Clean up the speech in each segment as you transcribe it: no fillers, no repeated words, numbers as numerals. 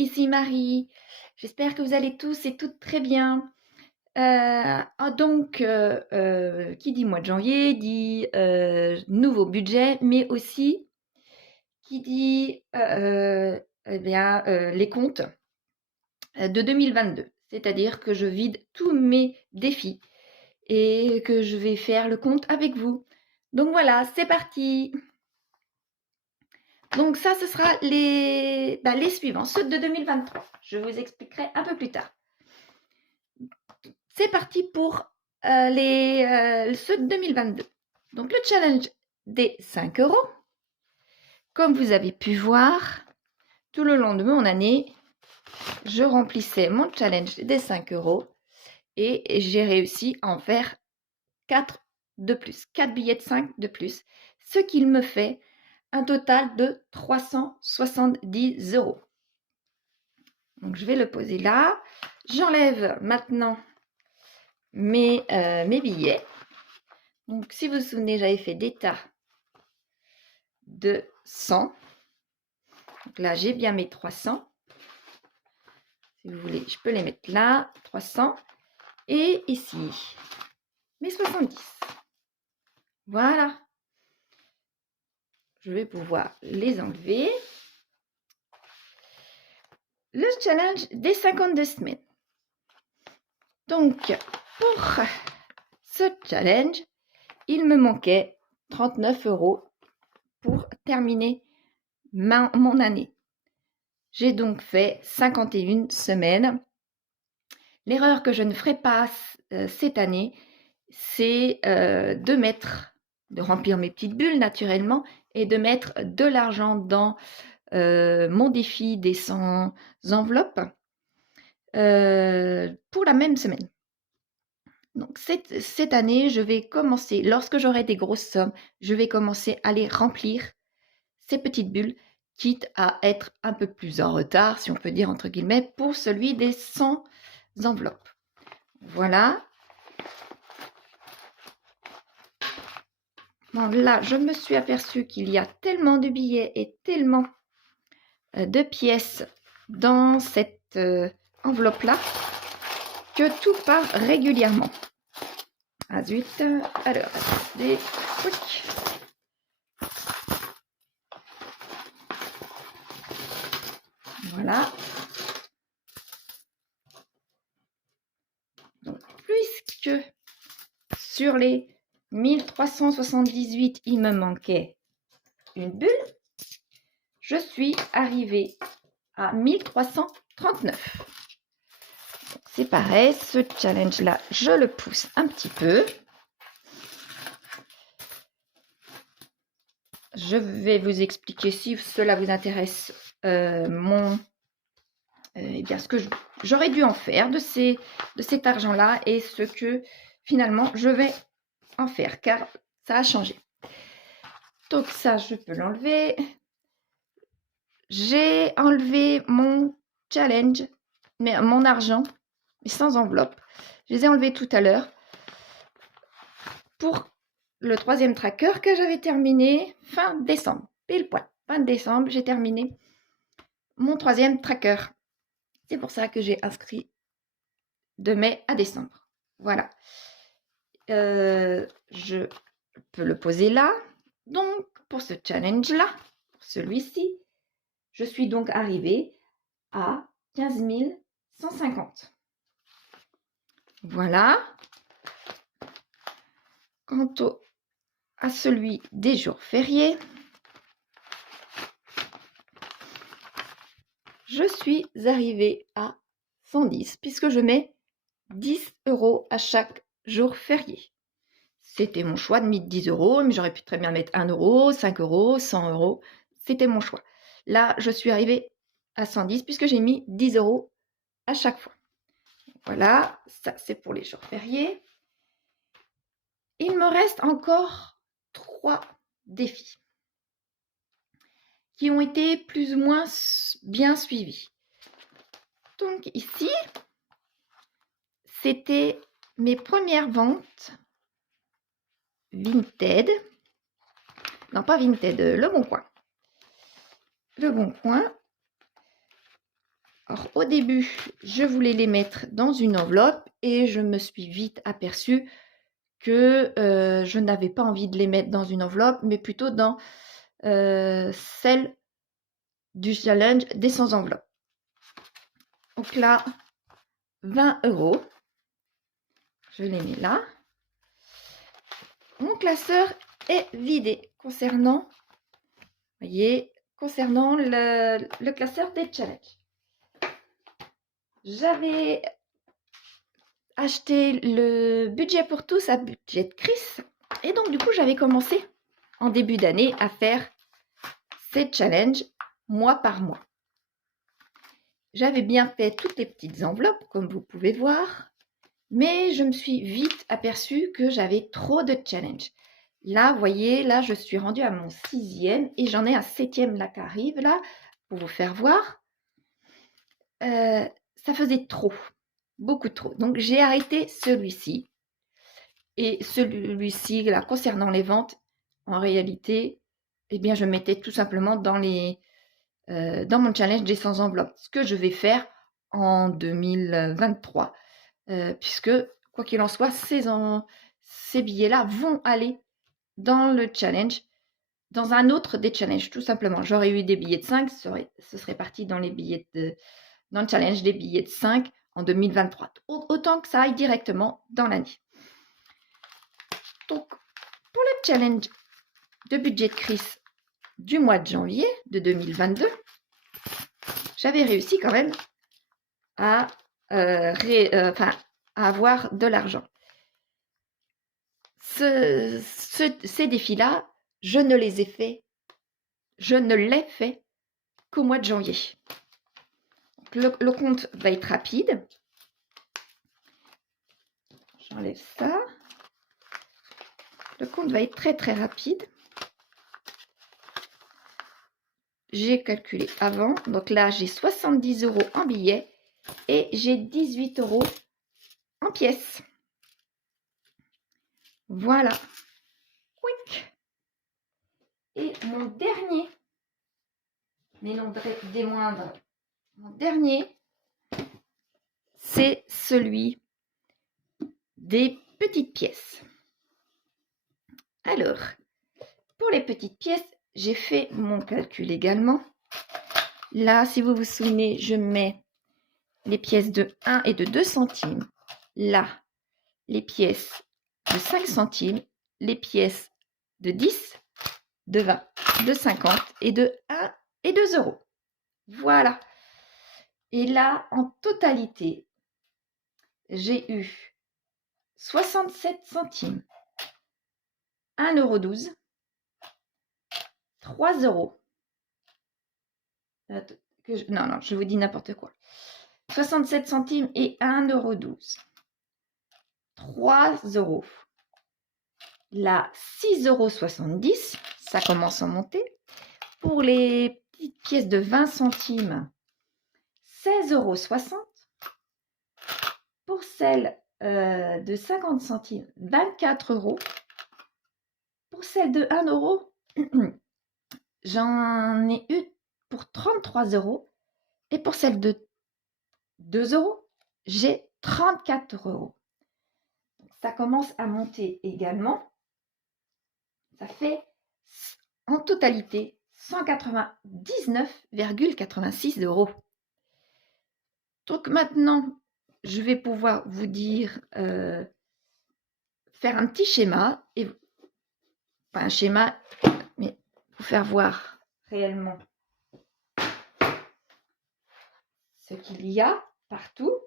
ici Marie. J'espère que vous allez tous et toutes très bien. Qui dit mois de janvier dit nouveau budget, mais aussi qui dit les comptes de 2022. C'est-à-dire que je vide tous mes défis et que je vais faire le compte avec vous. Donc voilà, c'est parti. Donc ça, ce sera les suivants, ceux de 2023. Je vous expliquerai un peu plus tard. C'est parti pour ceux de 2022. Donc le challenge des 5 €. Comme vous avez pu voir, tout le long de mon année, je remplissais mon challenge des 5 € et j'ai réussi à en faire 4 de plus, 4 billets de 5 de plus, ce qui me fait un total de 370 €. Donc je vais le poser là. J'enlève maintenant mes billets. Donc si vous vous souvenez, j'avais fait des tas de 100. Donc là, j'ai bien mes 300. Si vous voulez, je peux les mettre là, 300. Et ici, mes 70. Voilà. Je vais pouvoir les enlever. Le challenge des 52 semaines. Donc, pour ce challenge, il me manquait 39 € pour terminer mon année. J'ai donc fait 51 semaines. L'erreur que je ne ferai pas cette année, c'est de remplir mes petites bulles naturellement et de mettre de l'argent dans mon défi des 100 enveloppes pour la même semaine. Donc cette année, je vais commencer, lorsque j'aurai des grosses sommes, je vais commencer à les remplir, ces petites bulles, quitte à être un peu plus en retard, si on peut dire entre guillemets, pour celui des 100 enveloppes. Voilà. Bon, là, je me suis aperçue qu'il y a tellement de billets et tellement de pièces dans cette enveloppe-là que tout part régulièrement. Ah zut. Alors, attendez. Oui. Voilà. Donc, puisque sur les 1378, il me manquait une bulle, je suis arrivée à 1339. C'est pareil, ce challenge-là, je le pousse un petit peu. Je vais vous expliquer, si cela vous intéresse, ce que j'aurais dû en faire de cet argent-là et ce que finalement je vais en faire, car ça a changé. Donc ça, je peux l'enlever. J'ai enlevé mon challenge, mais mon argent, mais sans enveloppe. Je les ai enlevés tout à l'heure pour le 3e tracker que j'avais terminé fin décembre. Pile poil, fin décembre, j'ai terminé mon 3e tracker. C'est pour ça que j'ai inscrit de mai à décembre. Voilà. Je peux le poser là. Donc, pour ce challenge-là, celui-ci, je suis donc arrivée à 15 150. Voilà. Quant à celui des jours fériés, je suis arrivée à 110 puisque je mets 10 € à chaque jour férié. C'était mon choix de mettre 10 €, mais j'aurais pu très bien mettre 1 €, 5 €, 100 €. C'était mon choix. Là, je suis arrivée à 110 puisque j'ai mis 10 € à chaque fois. Voilà, ça c'est pour les jours fériés. Il me reste encore 3 défis qui ont été plus ou moins bien suivis. Donc ici, c'était mes premières ventes Vinted. Non, pas Vinted, Le Bon Coin. Le Bon Coin. Alors, au début, je voulais les mettre dans une enveloppe et je me suis vite aperçue que je n'avais pas envie de les mettre dans une enveloppe, mais plutôt dans celle du challenge des sans enveloppe. Donc là, 20 €. Je les mets là. Mon classeur est vidé concernant, voyez, concernant le classeur des challenges. J'avais acheté le budget pour tous à budget de Chris. Et donc, du coup, j'avais commencé en début d'année à faire ces challenges mois par mois. J'avais bien fait toutes les petites enveloppes, comme vous pouvez voir, mais je me suis vite aperçue que j'avais trop de challenges. Là, vous voyez, là, je suis rendue à mon 6e et j'en ai un 7e là qui arrive, là, pour vous faire voir. Ça faisait trop, beaucoup trop. Donc, j'ai arrêté celui-ci. Et celui-ci, là, concernant les ventes, en réalité, eh bien, je mettais tout simplement dans mon challenge des 100 enveloppes. Ce que je vais faire en 2023. Puisque, quoi qu'il en soit, ces billets-là vont aller dans le challenge, dans un autre des challenges, tout simplement. J'aurais eu des billets de 5, ce serait parti dans dans le challenge des billets de 5 en 2023. Autant que ça aille directement dans l'année. Donc, pour le challenge de budget de Chris du mois de janvier de 2022, j'avais réussi quand même à avoir de l'argent. Ces défis-là, je ne l'ai fait qu'au mois de janvier. Le compte va être rapide. J'enlève ça. Le compte va être très très rapide. J'ai calculé avant. Donc là, j'ai 70 € en billets et j'ai 18 € en pièces. Voilà. Quick. Et mon dernier, mais non des moindres, mon dernier, c'est celui des petites pièces. Alors, pour les petites pièces, j'ai fait mon calcul également. Là, si vous vous souvenez, je mets les pièces de 1 et de 2 centimes. Là, les pièces de 5 centimes, les pièces de 10, de 20, de 50 et de 1 et 2 €. Voilà. Et là, en totalité, j'ai eu 67 centimes, 1,12 €, 3 €. Non, je vous dis n'importe quoi. 67 centimes et 1,12 €. 3 €. Là, 6,70 €. Ça commence à monter. Pour les petites pièces de 20 centimes, 16,60 €. Pour celles de 50 centimes, 24 €. Pour celle de 1 €, j'en ai eu pour 33 €. Et pour celle de 2 €, j'ai 34 €. Ça commence à monter également. Ça fait en totalité 199,86 €. Donc maintenant, je vais pouvoir vous dire, faire un petit schéma, pas un schéma, mais pour faire voir réellement ce qu'il y a partout.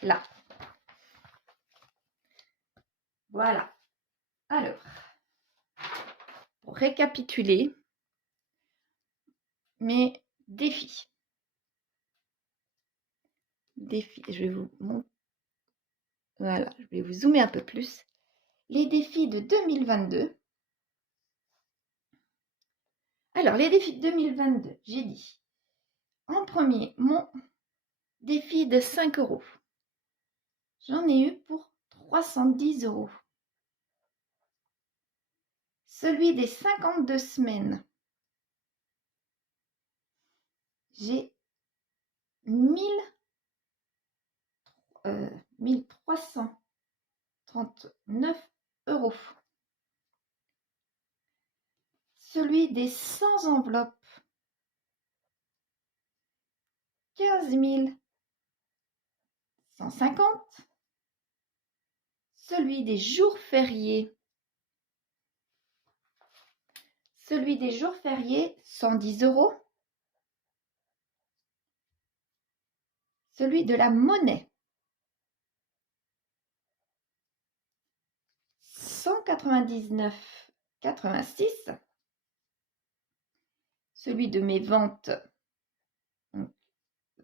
Là. Voilà. Alors, pour récapituler mes défis. Je vais vous montrer. Voilà, je vais vous zoomer un peu plus. Les défis de 2022. Alors, les défis de 2022, j'ai dit. En premier, mon défi de 5 €. J'en ai eu pour 310 €. Celui des 52 semaines. j'ai 1339 euros. Celui des 100 enveloppes, 15 150. Celui des jours fériés, 110 euros. Celui de la monnaie, 199,86. Celui de mes ventes,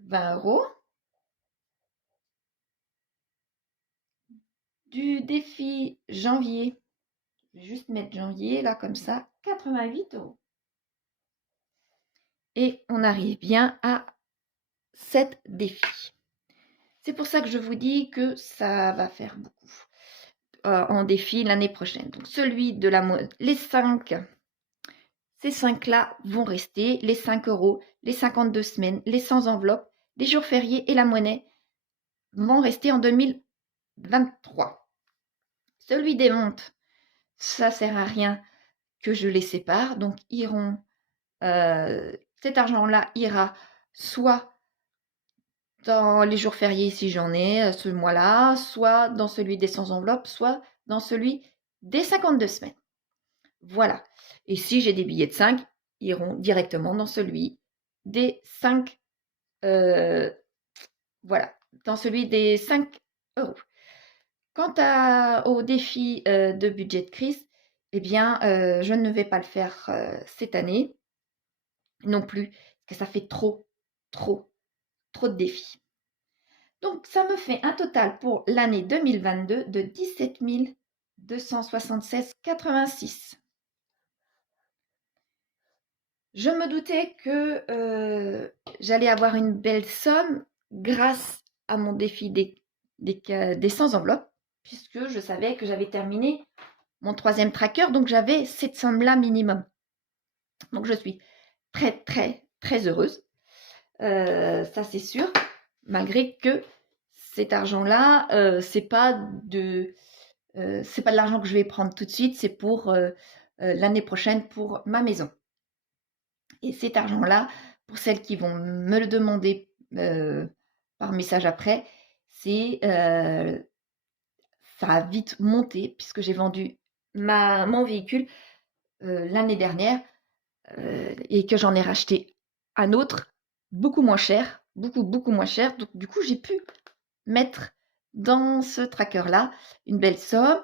20 euros. Du défi janvier, je vais juste mettre janvier là comme ça, 88 euros. Et on arrive bien à 7 défis. C'est pour ça que je vous dis que ça va faire beaucoup en défi l'année prochaine. Donc celui de la mode, les 5, ces 5 là vont rester, les 5 euros, les 52 semaines, les 100 enveloppes, les jours fériés et la monnaie vont rester en 2023. Celui des montes, ça sert à rien que je les sépare, donc cet argent-là ira soit dans les jours fériés si j'en ai ce mois-là, soit dans celui des 100 enveloppes, soit dans celui des 52 semaines. Voilà. Et si j'ai des billets de 5, iront directement dans celui des 5, voilà, dans celui des 5 euros. Quant au défi de budget de crise, eh bien, je ne vais pas le faire cette année non plus, parce que ça fait trop de défis. Donc, ça me fait un total pour l'année 2022 de 17 276,86. Je me doutais que j'allais avoir une belle somme grâce à mon défi des 100 enveloppes, puisque je savais que j'avais terminé mon 3e tracker, donc j'avais cette somme-là minimum. Donc je suis très heureuse, ça c'est sûr, malgré que cet argent-là, c'est pas de l'argent que je vais prendre tout de suite, c'est pour l'année prochaine pour ma maison. Et cet argent-là, pour celles qui vont me le demander par message après, ça a vite monté puisque j'ai vendu mon véhicule l'année dernière et que j'en ai racheté un autre beaucoup moins cher, beaucoup moins cher. Donc du coup, j'ai pu mettre dans ce tracker-là une belle somme.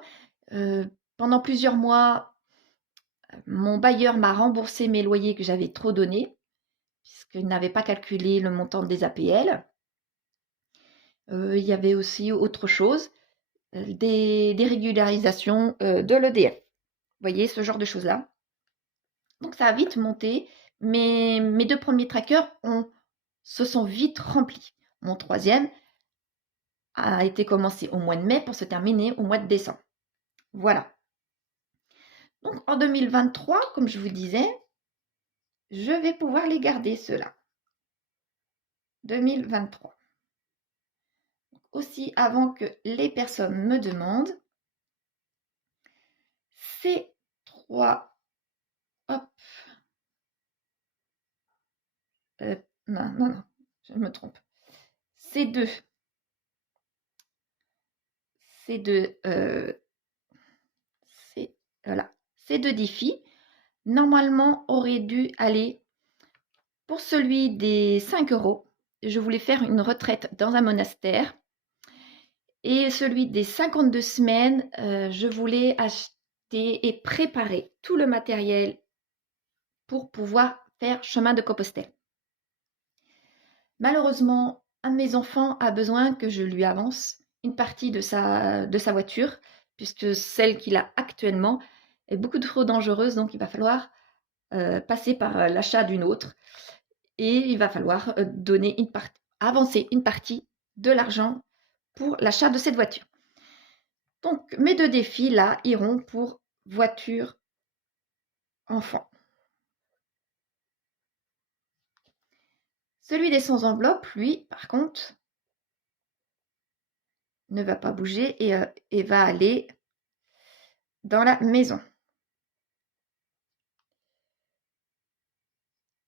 Pendant plusieurs mois, mon bailleur m'a remboursé mes loyers que j'avais trop donnés, puisqu'il n'avait pas calculé le montant des APL. Il y avait aussi autre chose, des régularisations de l'EDF. Vous voyez, ce genre de choses-là. Donc ça a vite monté. Mes 2 premiers trackers se sont vite remplis. Mon 3e a été commencé au mois de mai pour se terminer au mois de décembre. Voilà. Donc en 2023, comme je vous disais, je vais pouvoir les garder ceux-là. 2023. Aussi, avant que les personnes me demandent, ces 3, hop, non, je me trompe. Ces deux défis, normalement, auraient dû aller pour celui des 5 euros. Je voulais faire une retraite dans un monastère. Et celui des 52 semaines, je voulais acheter et préparer tout le matériel pour pouvoir faire chemin de Compostelle. Malheureusement, un de mes enfants a besoin que je lui avance une partie de sa voiture, puisque celle qu'il a actuellement est beaucoup trop dangereuse, donc il va falloir passer par l'achat d'une autre. Et il va falloir avancer une partie de l'argent pour l'achat de cette voiture. Donc, mes 2 défis, là, iront pour voiture enfant. Celui des sans enveloppe, lui, par contre, ne va pas bouger et va aller dans la maison.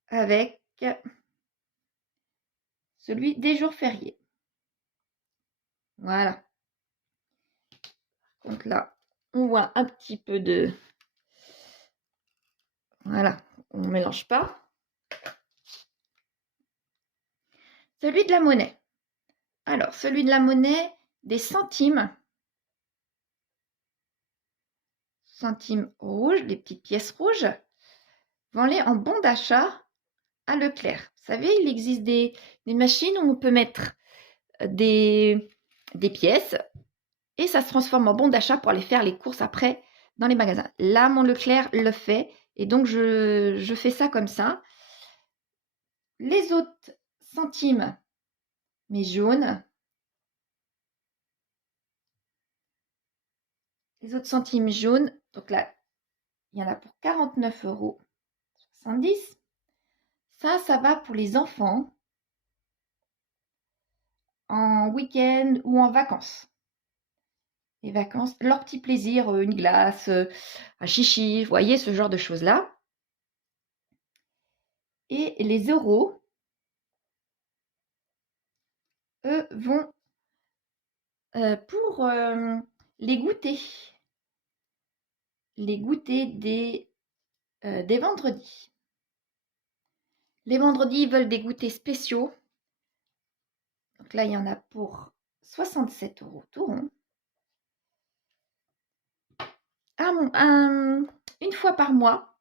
Avec celui des jours fériés. Voilà. Donc là, on voit un petit peu de... Voilà, on ne mélange pas. Celui de la monnaie. Alors, celui de la monnaie des centimes. Centimes rouges, des petites pièces rouges. Vends-les en bon d'achat à Leclerc. Vous savez, il existe des machines où on peut mettre des pièces et ça se transforme en bon d'achat pour aller faire les courses après dans les magasins. Là, mon Leclerc le fait et donc je fais ça comme ça. Les autres centimes, mais jaunes, les autres centimes jaunes, donc là, il y en a pour 49,70 €. Ça va pour les enfants en week-end ou en vacances. Les vacances, leur petit plaisir, une glace, un chichi, vous voyez, ce genre de choses-là. Et les euros, eux, vont pour les goûters. Les goûters des vendredis. Les vendredis, ils veulent des goûters spéciaux. Donc là, il y en a pour 67 € tout rond. Une fois par mois,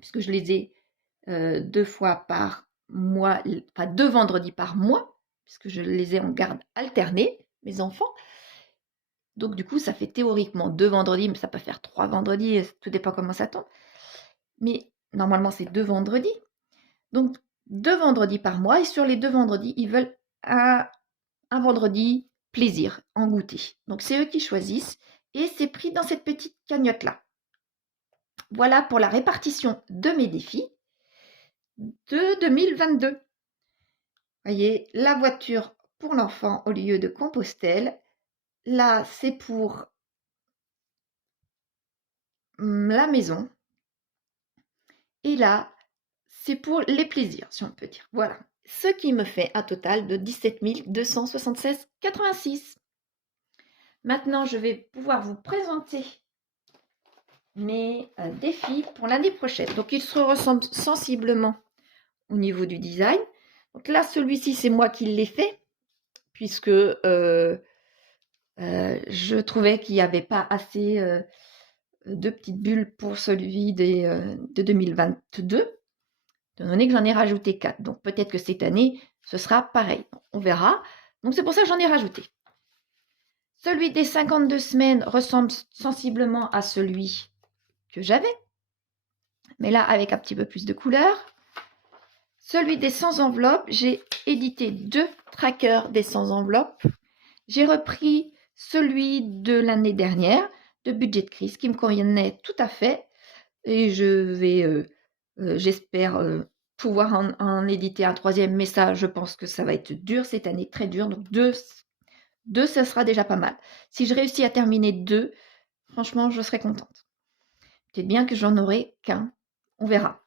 puisque je les ai 2 fois par mois, enfin 2 vendredis par mois, puisque je les ai en garde alternée, mes enfants. Donc du coup, ça fait théoriquement 2 vendredis, mais ça peut faire 3 vendredis, tout dépend comment ça tombe. Mais normalement, c'est 2 vendredis. Donc 2 vendredis par mois, et sur les 2 vendredis, ils veulent un vendredi plaisir, en goûter. Donc c'est eux qui choisissent, et c'est pris dans cette petite cagnotte-là. Voilà pour la répartition de mes défis de 2022. Voyez, la voiture pour l'enfant au lieu de Compostelle. Là, c'est pour la maison. Et là, c'est pour les plaisirs, si on peut dire. Voilà. Ce qui me fait un total de 17 276,86 €. Maintenant, je vais pouvoir vous présenter mes défis pour l'année prochaine. Donc, ils se ressemblent sensiblement au niveau du design. Donc là, celui-ci, c'est moi qui l'ai fait, puisque je trouvais qu'il n'y avait pas assez de petites bulles pour celui de 2022, étant donné que j'en ai rajouté 4. Donc peut-être que cette année, ce sera pareil. On verra. Donc c'est pour ça que j'en ai rajouté. Celui des 52 semaines ressemble sensiblement à celui que j'avais, mais là avec un petit peu plus de couleur. Celui des sans enveloppe, j'ai édité 2 trackers des sans enveloppe. J'ai repris celui de l'année dernière, de budget de crise, qui me convenait tout à fait. Et je vais, j'espère, pouvoir en éditer un 3e, mais ça, je pense que ça va être dur cette année, très dur. Donc 2, ça sera déjà pas mal. Si je réussis à terminer 2, franchement, je serai contente. Peut-être bien que j'en aurai qu'un, on verra.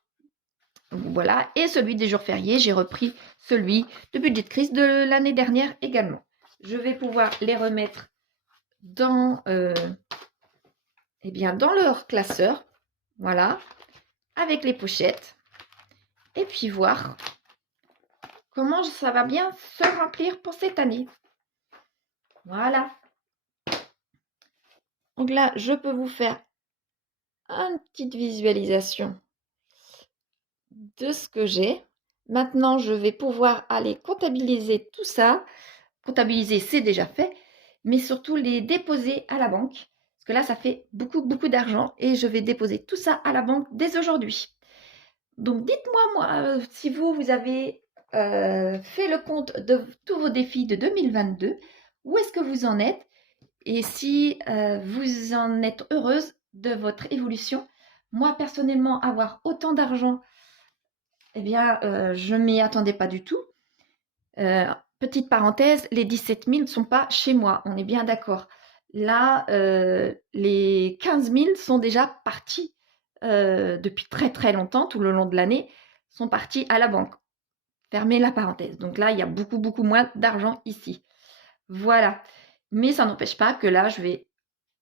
Donc voilà, et celui des jours fériés, j'ai repris celui de budget de crise de l'année dernière également. Je vais pouvoir les remettre dans, dans leur classeur, voilà, avec les pochettes, et puis voir comment ça va bien se remplir pour cette année. Voilà. Donc là, je peux vous faire une petite visualisation de ce que j'ai. Maintenant, je vais pouvoir aller comptabiliser tout ça. Comptabiliser, c'est déjà fait, mais surtout les déposer à la banque. Parce que là, ça fait beaucoup, beaucoup d'argent et je vais déposer tout ça à la banque dès aujourd'hui. Donc, dites-moi, si vous avez fait le compte de tous vos défis de 2022, où est-ce que vous en êtes et si vous en êtes heureuse de votre évolution. Moi, personnellement, avoir autant d'argent Eh bien, je m'y attendais pas du tout. Petite parenthèse, les 17 000 ne sont pas chez moi, on est bien d'accord. Là, les 15 000 sont déjà partis depuis très très longtemps, tout le long de l'année, sont partis à la banque. Fermez la parenthèse. Donc là, il y a beaucoup beaucoup moins d'argent ici. Voilà. Mais ça n'empêche pas que là, je vais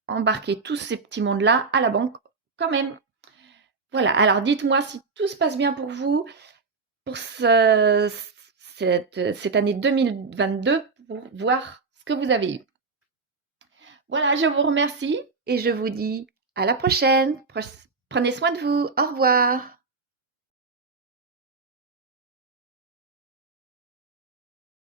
embarquer tous ces petits mondes-là à la banque quand même. Voilà. Alors dites-moi si tout se passe bien pour vous pour cette année 2022 pour voir ce que vous avez eu. Voilà, je vous remercie et je vous dis à la prochaine. Prenez soin de vous. Au revoir.